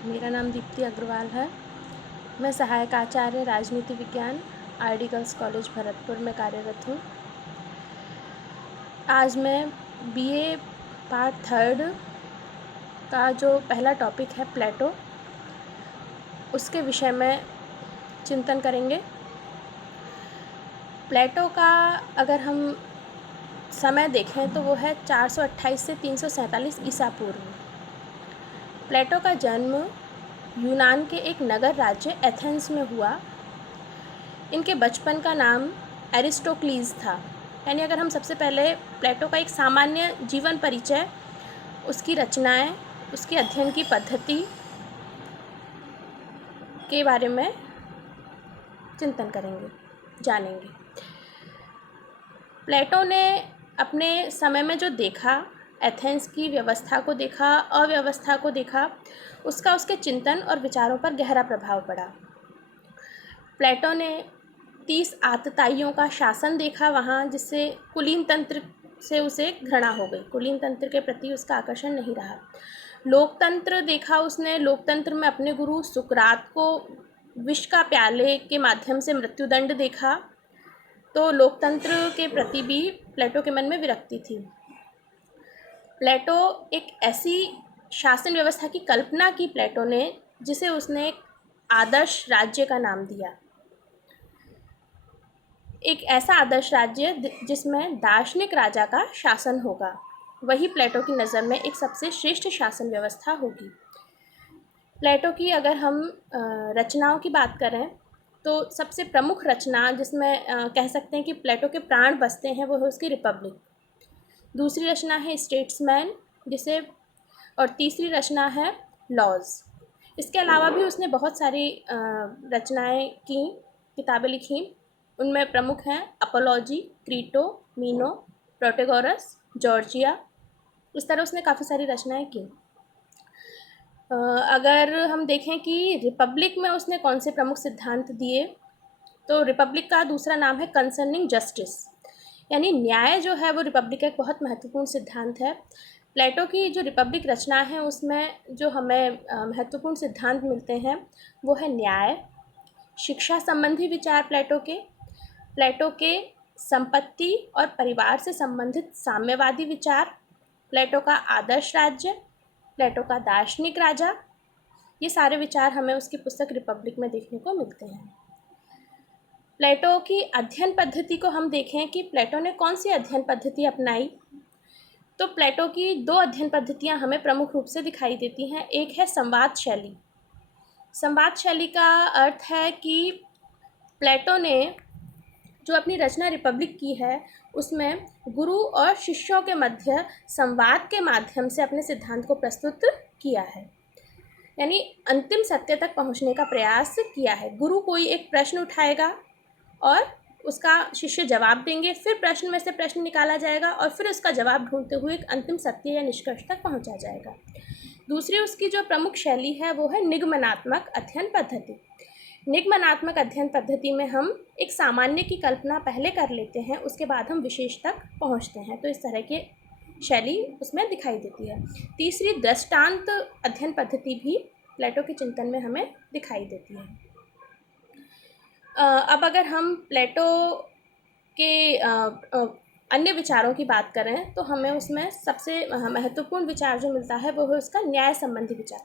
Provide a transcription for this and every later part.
मेरा नाम दीप्ति अग्रवाल है। मैं सहायक आचार्य राजनीति विज्ञान आर.डी. गर्ल्स कॉलेज भरतपुर में कार्यरत हूँ। आज मैं बीए पार्ट थर्ड का जो पहला टॉपिक है प्लेटो, उसके विषय में चिंतन करेंगे। प्लेटो का अगर हम समय देखें तो वो है 428 से 347 ईसा पूर्व। प्लेटो का जन्म यूनान के एक नगर राज्य एथेंस में हुआ। इनके बचपन का नाम एरिस्टोक्लीज था। यानी अगर हम सबसे पहले प्लेटो का एक सामान्य जीवन परिचय, उसकी रचनाएं, उसकी अध्ययन की पद्धति के बारे में चिंतन करेंगे, जानेंगे। प्लेटो ने अपने समय में जो देखा, एथेंस की व्यवस्था को देखा, अव्यवस्था को देखा, उसका उसके चिंतन और विचारों पर गहरा प्रभाव पड़ा। प्लेटो ने 30 आतताइयों का शासन देखा वहाँ, जिससे कुलीन तंत्र से उसे घृणा हो गई। कुलीन तंत्र के प्रति उसका आकर्षण नहीं रहा। लोकतंत्र देखा उसने। लोकतंत्र में अपने गुरु सुकरात को विष का प्याले के माध्यम से मृत्युदंड देखा, तो लोकतंत्र के प्रति भी प्लेटो के मन में विरक्ति थी। प्लेटो एक ऐसी शासन व्यवस्था की कल्पना की प्लेटो ने, जिसे उसने एक आदर्श राज्य का नाम दिया। एक ऐसा आदर्श राज्य जिसमें दार्शनिक राजा का शासन होगा, वही प्लेटो की नज़र में एक सबसे श्रेष्ठ शासन व्यवस्था होगी। प्लेटो की अगर हम रचनाओं की बात करें तो सबसे प्रमुख रचना जिसमें कह सकते हैं कि प्लेटो के प्राण बसते हैं, वो है उसकी रिपब्लिक। दूसरी रचना है स्टेट्समैन, और तीसरी रचना है लॉज। इसके अलावा भी उसने बहुत सारी रचनाएं की, किताबें लिखी। उनमें प्रमुख हैं अपोलॉजी, क्रीटो, मीनो, प्रोटेगोरस, जॉर्जिया। इस तरह उसने काफ़ी सारी रचनाएं की। अगर हम देखें कि रिपब्लिक में उसने कौन से प्रमुख सिद्धांत दिए, तो रिपब्लिक का दूसरा नाम है कंसर्निंग जस्टिस, यानी न्याय जो है वो रिपब्लिक का एक बहुत महत्वपूर्ण सिद्धांत है। प्लेटो की जो रिपब्लिक रचना है उसमें जो हमें महत्वपूर्ण सिद्धांत मिलते हैं वो है न्याय, शिक्षा संबंधी विचार प्लेटो के संपत्ति और परिवार से संबंधित साम्यवादी विचार, प्लेटो का आदर्श राज्य, प्लेटो का दार्शनिक राजा, ये सारे विचार हमें उसकी पुस्तक रिपब्लिक में देखने को मिलते हैं। प्लेटो की अध्ययन पद्धति को हम देखें कि प्लेटो ने कौन सी अध्ययन पद्धति अपनाई, तो प्लेटो की दो अध्ययन पद्धतियां हमें प्रमुख रूप से दिखाई देती हैं। एक है संवाद शैली। संवाद शैली का अर्थ है कि प्लेटो ने जो अपनी रचना रिपब्लिक की है उसमें गुरु और शिष्यों के मध्य संवाद के माध्यम से अपने सिद्धांत को प्रस्तुत किया है, यानी अंतिम सत्य तक पहुंचने का प्रयास किया है। गुरु कोई एक प्रश्न उठाएगा और उसका शिष्य जवाब देंगे, फिर प्रश्न में से प्रश्न निकाला जाएगा और फिर उसका जवाब ढूंढते हुए एक अंतिम सत्य या निष्कर्ष तक पहुंचा जाएगा। दूसरी उसकी जो प्रमुख शैली है वो है निगमनात्मक अध्ययन पद्धति। निगमनात्मक अध्ययन पद्धति में हम एक सामान्य की कल्पना पहले कर लेते हैं, उसके बाद हम विशेष तक पहुंचते हैं, तो इस तरह की शैली उसमें दिखाई देती है। तीसरी दृष्टांत अध्ययन पद्धति भी प्लेटो के चिंतन में हमें दिखाई देती है। अब अगर हम प्लेटो के अन्य विचारों की बात करें तो हमें उसमें सबसे महत्वपूर्ण विचार जो मिलता है वो है उसका न्याय संबंधी विचार।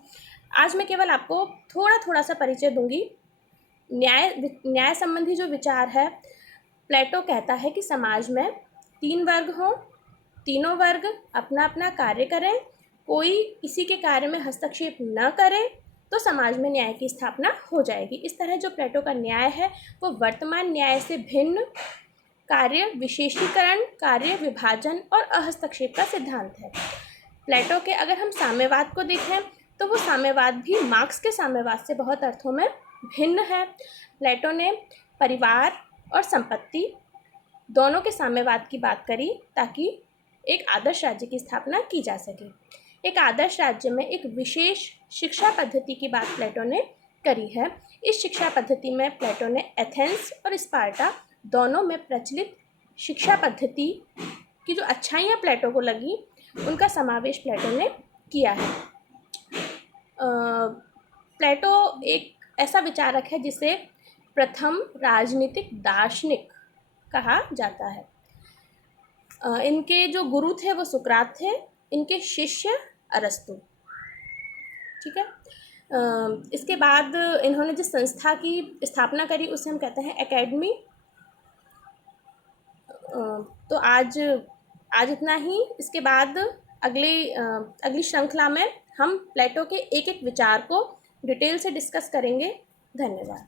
आज मैं केवल आपको थोड़ा सा परिचय दूंगी। न्याय संबंधी जो विचार है, प्लेटो कहता है कि समाज में 3 वर्ग हों, तीनों वर्ग अपना अपना कार्य करें, कोई किसी के कार्य में हस्तक्षेप न करे, तो समाज में न्याय की स्थापना हो जाएगी। इस तरह जो प्लेटो का न्याय है वो वर्तमान न्याय से भिन्न कार्य विशेषीकरण, कार्य विभाजन और अहस्तक्षेप का सिद्धांत है। प्लेटो के अगर हम साम्यवाद को देखें तो वो साम्यवाद भी मार्क्स के साम्यवाद से बहुत अर्थों में भिन्न है। प्लेटो ने परिवार और संपत्ति दोनों के साम्यवाद की बात करी ताकि एक आदर्श राज्य की स्थापना की जा सके। एक आदर्श राज्य में एक विशेष शिक्षा पद्धति की बात प्लेटो ने करी है। इस शिक्षा पद्धति में प्लेटो ने एथेंस और स्पार्टा दोनों में प्रचलित शिक्षा पद्धति की जो अच्छाइयाँ प्लेटो को लगी उनका समावेश प्लेटो ने किया है। प्लेटो एक ऐसा विचारक है जिसे प्रथम राजनीतिक दार्शनिक कहा जाता है। इनके जो गुरु थे वो सुकरात थे, इनके शिष्य अरस्तु। ठीक है। इसके बाद इन्होंने जिस संस्था की स्थापना करी उसे हम कहते हैं एकेडमी। तो आज इतना ही। इसके बाद अगली श्रृंखला में हम प्लेटो के एक एक विचार को डिटेल से डिस्कस करेंगे। धन्यवाद।